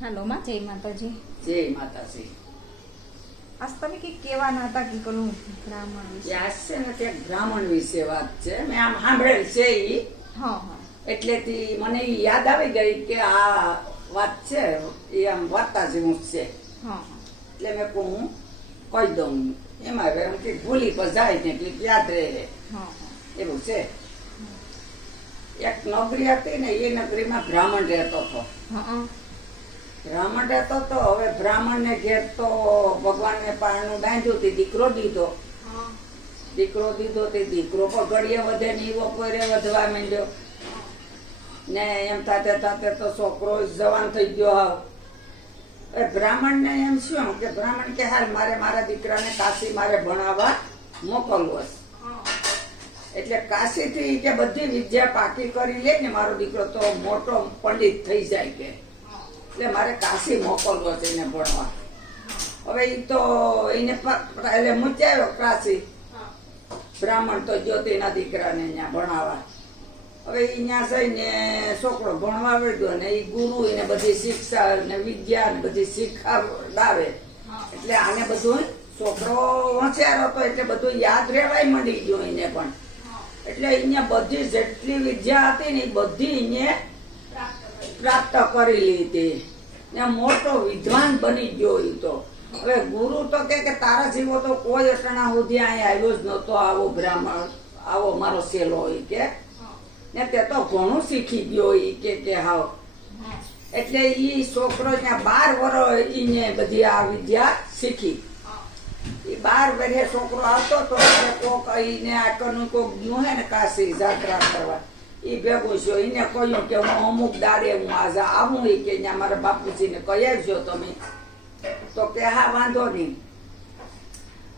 હાલો માં જય માતાજી. જય માતાજી. આજ તમે કઈ કહેવાના હતા કે પેલું બ્રાહ્મણ વિશે? આજ છે ને તે બ્રાહ્મણ વિશે વાત છે. મેં આમ સાંભળેલ છે ઈ. હા હા. એટલેથી મને ઈ યાદ આવી ગઈ કે આ વાત છે એ આમ વાર્તા જેવું જ છે. હા હા. એટલે મેં કહું હું કહી દઉં. એમાં એમ કે ભૂલી પર જાય ને એટલે યાદ રહે હા હા. એવું છે. એક નગરી હતી ને એ નગરીમાં બ્રાહ્મણ રહેતો હતો. હા. બ્રાહ્મણ રહેતો હતો. હવે બ્રાહ્મણ ને ઘેર તો ભગવાનને પારણું બાંધ્યું હતી, દીકરો દીધો. દીકરો દીધો તે દીકરો પણ ઘડીએ વધે ને એવો પોરે વધવા માંડ્યો ને એમ થાતે થાતે તો છોકરો જવાન થઈ ગયો. હાવ એ બ્રાહ્મણ ને એમ શું કે બ્રાહ્મણ કે હાલ મારે મારા દીકરાને કાશી મારે ભણાવવા મોકલવો છે. એટલે કાશી થી કે બધી વિદ્યા પાકી કરી લે ને મારો દીકરો તો મોટો પંડિત થઈ જાય કે એટલે મારે કાશી મોકલવો છે એને ભણવા. હવે ઈ તો એને એટલે મૂક્યાયો કાશી. બ્રાહ્મણ તો જ્યોતિના દીકરાને અહીંયા ભણાવવા. હવે અહીંયા જઈને છોકરો ભણવા વળ્યો ને એ ગુરુ એને બધી શિક્ષા ને વિદ્યા ને બધી શીખવાડાવે. એટલે આને બધું છોકરો હોશિયાર હતો એટલે બધું યાદ રહેવાય મંડી ગયું એને પણ. એટલે અહીંયા બધી જેટલી વિદ્યા હતી ને એ બધી એને પ્રાપ્ત કરી લીધી ને મોટો વિદ્વાન બની ગયો ઈ તો. હવે ગુરુ તો કે તારા જેવો તો કોઈ અટણા સુધી અહીંયા આવ્યો જ નતો આવો બ્રાહ્મણ, આવો મારો સેલો ઈ કે ને તે તો ઘણું શીખી ગયો ઈ કે હાવ. એટલે ઈ છોકરો ત્યાં 12 વર્ષ ઈને બધી આ વિદ્યા શીખી. ઈ 12 વર્ષે છોકરો આવતો તો કોક ઈને આકરનું કોક ગયું હે ને કાશી જાત્રા કરવા ઈ ભેગું છો. એને કહ્યું કે હું અમુક દાડે હું આજે આવું ઈ કે ત્યાં મારા બાપુજીને કહી આવજો તમે. તો કે હા વાંધો નહીં.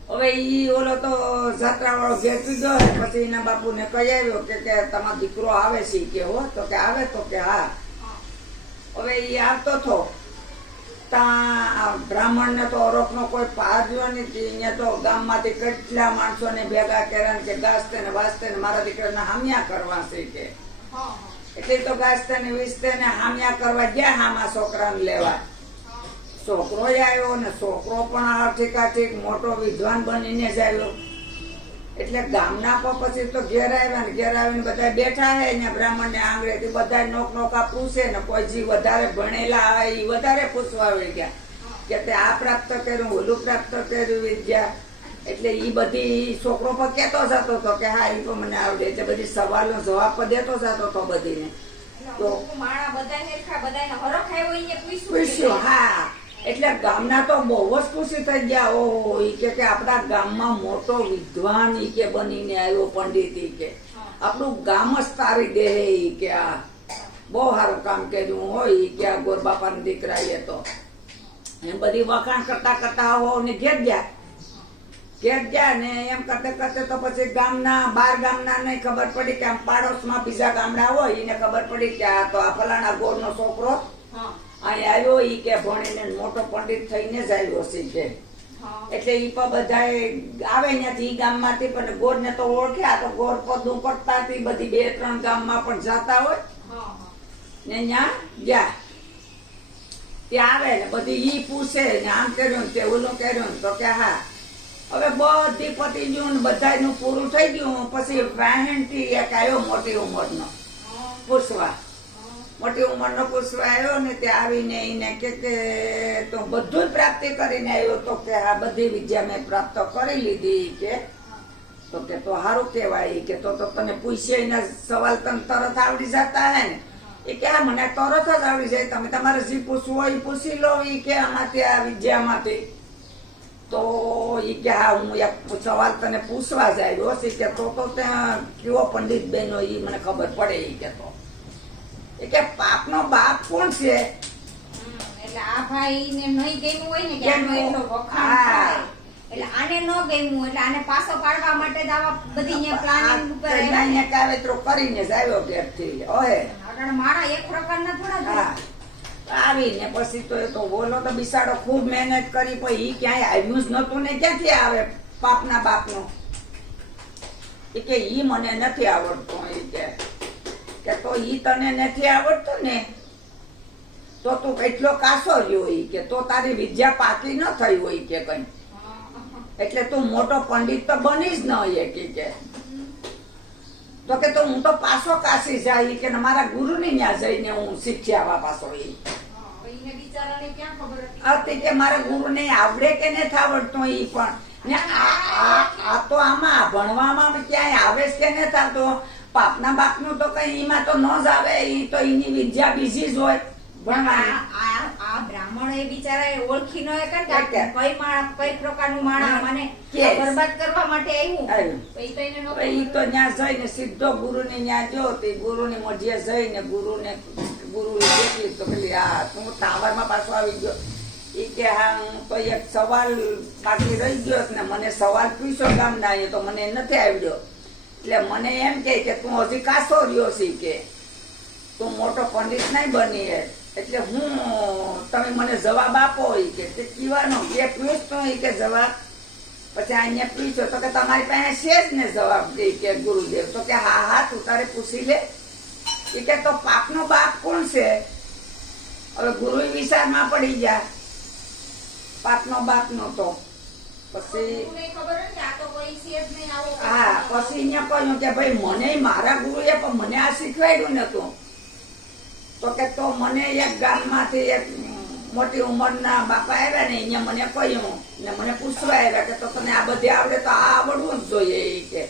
હવે ઈ ઓલો તો જાત્રા વાળો ઘેર ગયો પછી એના બાપુને કહી આવ્યો કે તમારો દીકરો આવે છે કે હો. તો કે આવે તો કે હા. હવે ઈ આવતો હતો ત્યાં બ્રાહ્મણ ને તો અરોકનો કોઈ પાડ્યો નથી. અહીંયા તો ગામમાંથી કેટલા માણસોને ભેગા કર્યા કે ગાસ્તે ને વાસ્તે ને મારા દીકરાને હામ્યા કરવા છે કે. એટલે તો ગાસ્તે ને વીસતે ને હામ્યા કરવા ગયા હામા છોકરાને લેવા. છોકરો આવ્યો ને છોકરો પણ ઠીક મોટો વિદ્વાન બનીને જ આવ્યો. એટલે ગામના પછી તો ઘેર આવ્યા ને ઘેર આવીને બધા બેઠા હે ને બ્રાહ્મણ ને આંગળેથી બધા નોકા પૂછે ને કોઈ જે વધારે ભણેલા આવે એ વધારે પૂછવા આવી ગયા કે તે આ પ્રાપ્ત કર્યું ઓલું પ્રાપ્ત કર્યું વિદ્યા. એટલે એ બધી છોકરો પર કેતો જતો હતો કે હા એ તો મને આવડે. એટલે બધી સવાલનો જવાબ દેતો જતો હતો બધીને. તો પૂછ્યું હા. એટલે ગામના તો બહુ જ ખુશી થઈ ગયા. ઓહો ઈ કે આપણા ગામમાં મોટો વિદ્વાન ઈ કે બનીને આવ્યો પંડિત ઈ કે આપણું ગામ જ તારી દે ઈ કે આ બહુ સારું કામ કર્યું હોય ઈ કે આ ગોરબાપાના દીકરા એ તો એમ બધી વખાણ કરતા કરતા હો ને ઘેર ગયા ને એમ કરતે કરતે તો પછી ગામના 12 ગામના ને ખબર પડી કે આમ પાડોશમાં બીજા ગામડા હોય એને ખબર પડી કે આ તો આ ફલાણા ગોરનો છોકરો અહીં આવ્યો ઈ કે ભણીને મોટો પંડિત થઈને જ આવ્યો છે કે. એટલે ઈ પણ બધા આવે ત્યાંથી ઈ ગામમાંથી પણ ગોર ને તો ઓળખે. આ તો ગોર પદું કરતા હતી બધી 2-3 ગામમાં પણ જતા હોય ને ત્યાં ગયા. ત્યાં આવે ને બધી ઈ પૂછે ને આમ કર્યું ને તે ઓલું કર્યું ને તો કે હા. હવે બધી પતી ગયું ને બધાનું પૂરું થઈ ગયું. પછી વાહેણથી એક આવ્યો મોટી ઉંમરનો પૂછવા. મોટી ઉંમરનો પૂછવા આવ્યો ને તે આવીને એને કે તો બધું જ પ્રાપ્તિ કરીને આવ્યો. તો કે આ બધી વિદ્યા મેં પ્રાપ્ત કરી લીધી કે. તો કે તો સારું કહેવાય કે તો તને પૂછે એના સવાલ તને તરત આવડી જતા હે ને. એ કે હા મને તરત જ આવડી જાય. તમે તમારે જે પૂછવું હોય એ પૂછી લો ઈ કે આમાંથી આ વિદ્યામાંથી. તો ઈ કે હા હું એક સવાલ તને પૂછવા જ આવ્યો છે કે તો ત્યાં કેવો પંડિત બહેનો એ મને ખબર પડે ઈ કે. તો કે પાપનો બાપ કોણ છે? એટલે આ ભાઈ ને નહીં ગમ્યું હોય ને કે આનો એટલો વખાણ થાય એટલે આને ન ગમ્યું એટલે આને પાછો પાડવા માટે જ આવા બધી પ્લાનિંગ ઉપર અહીંયા કાવેતરો કરીને જ આવ્યો ઘેરથી. ઓહે આગળ મારા એક પ્રકારના થોડા આવીને પછી તો એ તો બોલો તો બિસાડો ખૂબ મહેનત કરી પણ ઈ ક્યાંય આવ્યું જ નતું ને ક્યાંથી આવે પાપના બાપનો. એ કે ઈ મને નથી આવડતું. એ કે તો ઈ તને નથી આવડતું ને તો તું એટલો કાસો રહ્યો ઈ કે તો તારી વિદ્યા પાકી ન થઈ હોય કે કઈ, એટલે તું મોટો પંડિત તો બની જ ન હોય કે તો કે તો હું તો પાછો કાશી જાય કે મારા ગુરુની ત્યાં જઈને હું શીખી આવવા પાછો ઈ એને બિચારાને ક્યાં ખબર હતી? હતી કે મારા ગુરુને આવડે કે નથી આવડતું ઈ પણ ને આ તો આમાં ભણવામાં ક્યાંય આવે કે નથી આવતો. પાપના બાપનું તો કઈ એમાં તો ન જ આવે, ઈ તો એની વિદ્યા બીજી જ હોય ભણવાની. આ બ્રાહ્મણ એ બિચારા ઓળખી ન કે કઈ પ્રકારનું માણસ મને Yes. બરબાદ કરવા માટે આવ્યું. આવ્યું. પછી તો એને ન ઈ તો ત્યાં જઈને સીધો ગુરુને ત્યાં ગયો તે ગુરુની મઢીએ જઈને ગુરુ દેખી તો પેલી આ તું ટાવરમાં પાછો આવી ગયો. ઈ કે હા હું તો એક સવાલ બાકી રહી ગયો ને મને સવાલ પૂછ્યો ગામના એ તો મને નથી આવડ્યો, એટલે મને એમ કે તું હજી કાસો રહ્યો છી કે તું મોટો પંડિત નહીં બની એટલે હું તમે મને જવાબ આપો ઈ કે તે કીવાનો કે પૂછતો ઈ કે જવાબ. પછી અહીંયા પૂછ્યો તો કે તમારી પાસે છે જ ને જવાબ દે કે ગુરુદેવ. તો કે હા હા તું તારે પૂછી લે. એ કે તો પાપનો બાપ કોણ છે? હવે ગુરુ વિચારમાં પડી ગયા પાપનો બાપ નો તો પછી ગુરુને ખબર હતી આ તો કોઈ છે જ નહીં આવો. હા પછી અહીંયા કહ્યું કે ભાઈ મને મારા ગુરુએ પણ મને આ શીખવાડ્યું નતું. તો કે તો મને એક ગામમાંથી એક મોટી ઉંમરના બાપા આવ્યા ને અહીંયા મને કહ્યું ને મને પૂછવા આવ્યા કે તો તને આ બધી આવડે તો આ આવડવું જ જોઈએ ઈ કે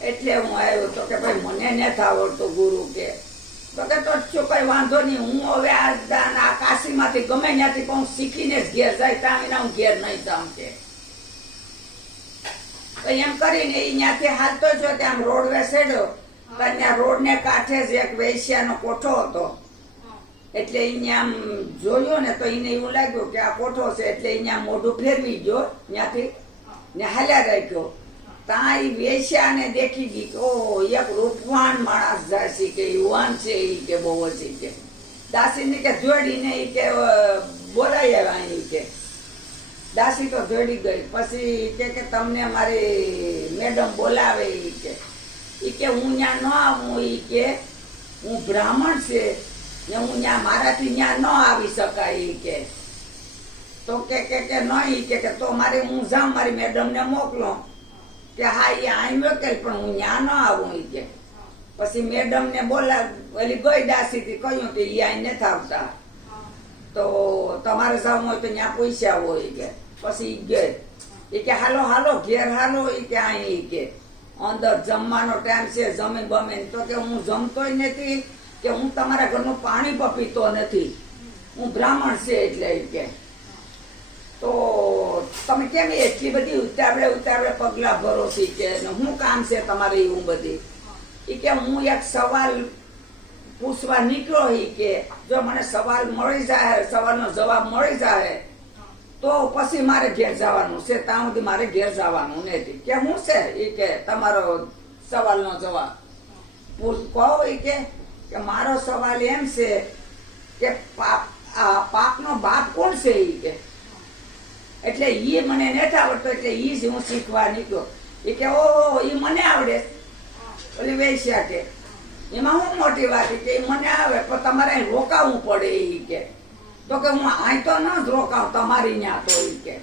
એટલે હું આવ્યો. તો કે ભાઈ મને નથી આવડતું ગુરુ કે. તો કે તો શું કઈ વાંધો નહીં, હું હવે આ કાશીમાંથી ગમે ત્યાંથી પણ હું શીખીને જ ઘેર જાય ત્યાં વિના હું ઘેર નહીં જાઉં કે. તો એમ કરીને ઈ ત્યાંથી હાલતો જો ત્યાં રોડવે સેડ્યો ત્યાં રોડ ને કાંઠે જ એક વૈશ્યાનો કોઠો હતો. એટલે અહીંયા આમ જોયો ને તો એને એવું લાગ્યું કે આ કોઠો છે એટલે અહીંયા મોઢું ફેરવી ગયો ત્યાંથી ને હાલ્યા રાખ્યો. ત્યાં ઈ વેશ્યાને દેખી ગઈ કે ઓ એક રૂપવાન માણસ જાય છે કે યુવાન છે ઈ કે બહુ જ કે દાસીને કે જોડીને ઈ કે બોલાઈ આવ્યા ઈ કે. દાસી તો જોડી ગઈ. પછી કે તમને મારી મેડમ બોલાવે ઈ કે હું ત્યાં ન આવું ઈ કે હું બ્રાહ્મણ છે ને હું ત્યાં મારાથી ત્યાં ન આવી શકાય ઈ કે. તો કે નહીં કે તો મારે હું જાઉં મારી મેડમ ને મોકલો કે હા એ આવ્યો કે પણ હું ત્યાં ન આવું ઈ કે. પછી મેડમ ને બોલા ઓલી ગઈ દાસી થી કહ્યું કે ઈ અહીં નથી આવતા તો તમારે જવું હોય તો ત્યાં પૈસા હોય કે. પછી ગઈ એ કે હાલો હાલો ઘેર હાલો ઈ કે અહીં ઈ કે અંદર જમવાનો ટાઈમ છે જમીન બમીન. તો કે હું જમતોય નથી કે હું તમારા ઘરનું પાણી પણ પીતો નથી, હું બ્રાહ્મણ છે એટલે કે. તો તમે કેમ એટલી બધી ઉતાવળે પગલા ભરો છો કે શું કામ છે તમારે એવું બધી? એ કે હું એક સવાલ પૂછવા નીકળ્યો કે જો મને સવાલ મળી જાય, સવાલનો જવાબ મળી જાય તો પછી મારે ઘેર જવાનું છે, ત્યાં સુધી મારે ઘેર જવાનું નથી કે શું છે એ કે તમારો સવાલનો જવાબ કહો એ કે મારો સવાલ એમ છે કે પાપનો બાપ કોણ છે એ કે. એટલે ઈ મને નથી આવડતો એટલે ઈ જ હું શીખવા નીકળ્યો. એ કે ઓ ઈ મને આવડે. ઓલી વૈશ્યા કે એમાં હું મોટી વાત કે મને આવે પણ તમારે અહીં રોકાવું પડે ઈ કે. તો કે હું અહીં તો ન જ રોકાઉં તમારી ત્યાં તો ઈ કે.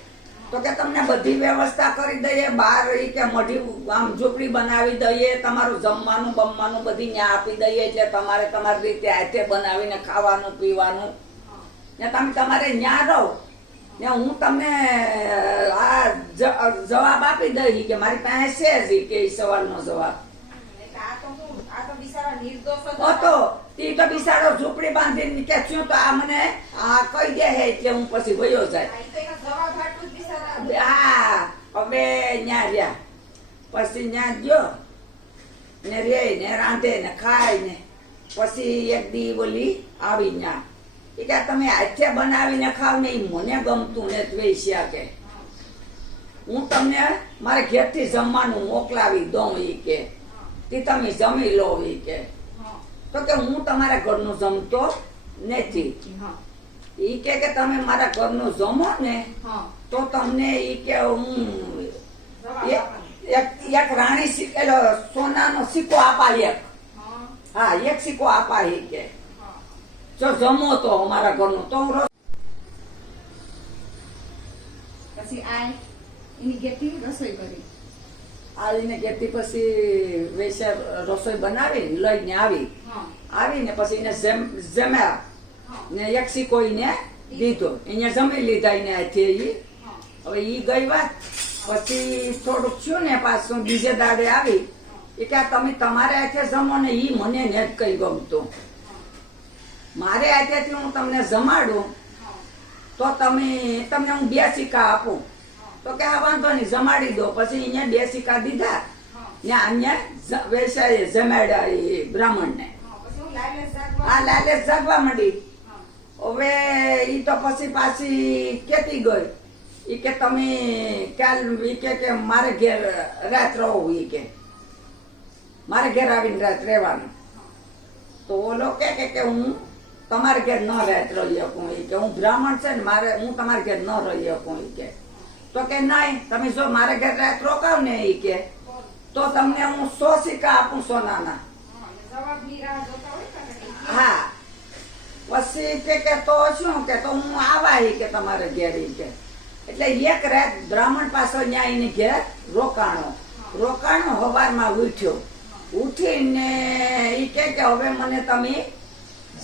તો કે તમને બધી વ્યવસ્થા કરી દઈએ, બહાર ઈ કે મઢી આમ ઝૂંપડી બનાવી દઈએ, તમારું જમવાનું બમવાનું બધી ત્યાં આપી દઈએ એટલે તમારે તમારી રીતે હાથે બનાવીને ખાવાનું પીવાનું ને તમે તમારે ત્યાં રહો ને હું તમને આ જવાબ આપી દઈ કે મારી પાસે છે જ કે સવાલનો જવાબ. આ તો બિચારા નિર્દોષ જ હતો તે તો બિચારો ઝૂંપડી બાંધીને કે શું તો આ મને આ કહી દે હે એટલે હું પછી વયો જાય. આ તો એનો જવાબ હાટું જ બિચારા હા હવે ત્યાં રહ્યા. પછી ત્યાં ગયો ને રે ને રાંધે ને ખાય ને પછી એક દી બોલી આવી ત્યાં એ કે તમે હાથે બનાવીને ખાવ ને એ મને ગમતું ને વેશ્યા કે હું તમને મારે ઘેરથી જમવાનું મોકલાવી દઉં ઈ કે તે તમે જમી લો ઈ કે. તો કે હું તમારા ઘરનું જમતો નથી. ઈ કે તમે મારા ઘરનું જમો ને તો તમને ઈ કે હું એક રાણી સિક્કેલો સોનાનો સિક્કો આપા એક. હા એક સિક્કો આપા ઈ કે. જો જમો તો અમારા ઘરનું તો હું પછી આ એની ઘેરથી રસોઈ કરી. આવીને ઘેરથી પછી વેસા રસોઈ બનાવી લઈને આવી. હા આવીને પછી એને જમ્યા ને એક સિકોઈને દીધો. એને જમી લીધા એને હાથે. હવે ઈ ગઈ વાત પછી થોડુંક થયું ને પાછું બીજે દાડે આવી એ કે તમે તમારે હાથે જમો ને ઈ મને ને જ કઈ ગમતું. મારે હાથેથી હું તમને જમાડું તો તમને હું 2 સિક્કા આપું. તો કે આ વાંધો નહીં જમાડી દો. પછી અહીંયા 2 સિક્કા દીધા ને અહીંયા વેસાએ જમાડ્યા એ બ્રાહ્મણને. આ લાલચ જાગવા માંડી. હવે ઈ તો પછી પાછી કેતી ગઈ ઈ કે તમે કાલ ઈ કે મારે ઘેર રાત રહો. ઈ કે મારે ઘેર આવીને રાત રહેવાનું. તો ઓલો કે હું તમારે ઘેર ન રાત રહી શકું. ઈ કે હું બ્રાહ્મણ છે ને મારે હું તમારે ઘેર ન રહી શકું. ઈ કે તો કે નહીં તમે જો મારે ઘેર રાત રોકાવ ને ઈ કે તો તમને હું 100 સિક્કા આપું સોનાના. હા પછી કે તો શું કે તો હું આવા ઈ કે તમારે ઘેર. ઈ કે એટલે એક રાત બ્રાહ્મણ પાસે ન્યા એની ઘેર રોકાણો હવારમાં ઉઠ્યો. ઉઠીને ઈ કે હવે મને તમે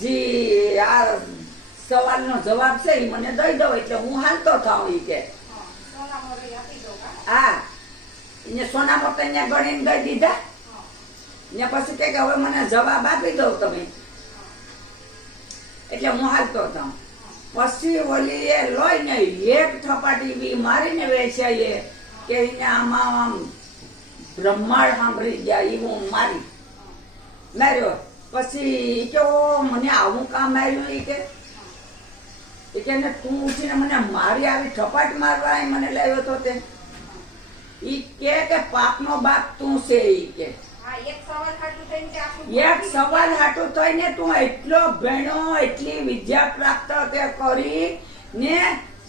જે આ સવાલનો જવાબ છે એ મને દઈ દો એટલે હું હાલતો થાઉં. ઈ કે હા એને સોનામાં તો અહીંયા ગણીને દઈ દીધા ને પછી કે હવે મને જવાબ આપી દો તમે એટલે હું હાલતો થાઉં. પછી ઓલી એ લોહીને એક થપાટી બી મારીને વેચાઈએ કે એને આમાં આમ બ્રહ્માંડ સાંભળી ગયા એવું માર્યો. પછી કે ઓ મને આવું કામ આવ્યું. એ કે ને તું ઉઠીને મને મારી આવી થપાટ મારવા મને લાવ્યો તો તે. ઈ કે પાપનો બાપ તું છે. ઈ કે એક સવાલ હાટું થઈને તું એટલો ભણ્યો એટલી વિદ્યા પ્રાપ્ત તે કરી ને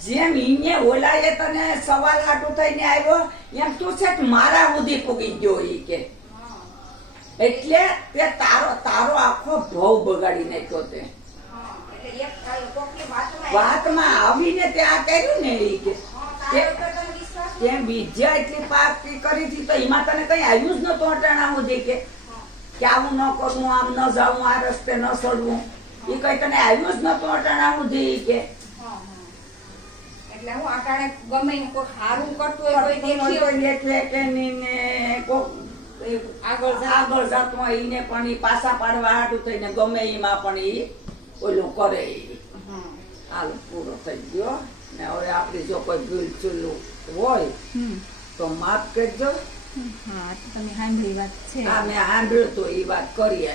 જેમ ઈને ઓલાએ તને સવાલ હાટું થઈને આવ્યો એમ તું છે મારા સુધી પૂગી ગયો. ઈ કે એટલે તે તારો આખો ભવ બગાડી નાખ્યો. તે વાતમાં આવીને તે આ કર્યું ને. ઈ કે તેમ વિદ્યા એટલી પાકી કરી હતી તો એમાં તને કઈ આવ્યું જ નતું અટાણા સુધી કે આવું ન કરવું આમ ન જાવું આ રસ્તે ન ચડવું. એ કઈ તને આવ્યું જ નતું અટાણા સુધી. કે એટલે હું અટાણે ગમે કોઈ સારું કરતું હોય કોઈ દેખે કે આગળ જાતું હોય એને પણ ઈ પાછા પાડવા હાટું થઈને ગમે એમાં પણ ઈ ઓલું કરે. હાલ પૂરો થઈ ગયો ને હવે આપડી જો કોઈ ભૂલ ચૂલું હોય તો માફ કરજો. હા તમે સાંભળી વાત છે. હા મેં સાંભળ્યું તો એ વાત કરીએ.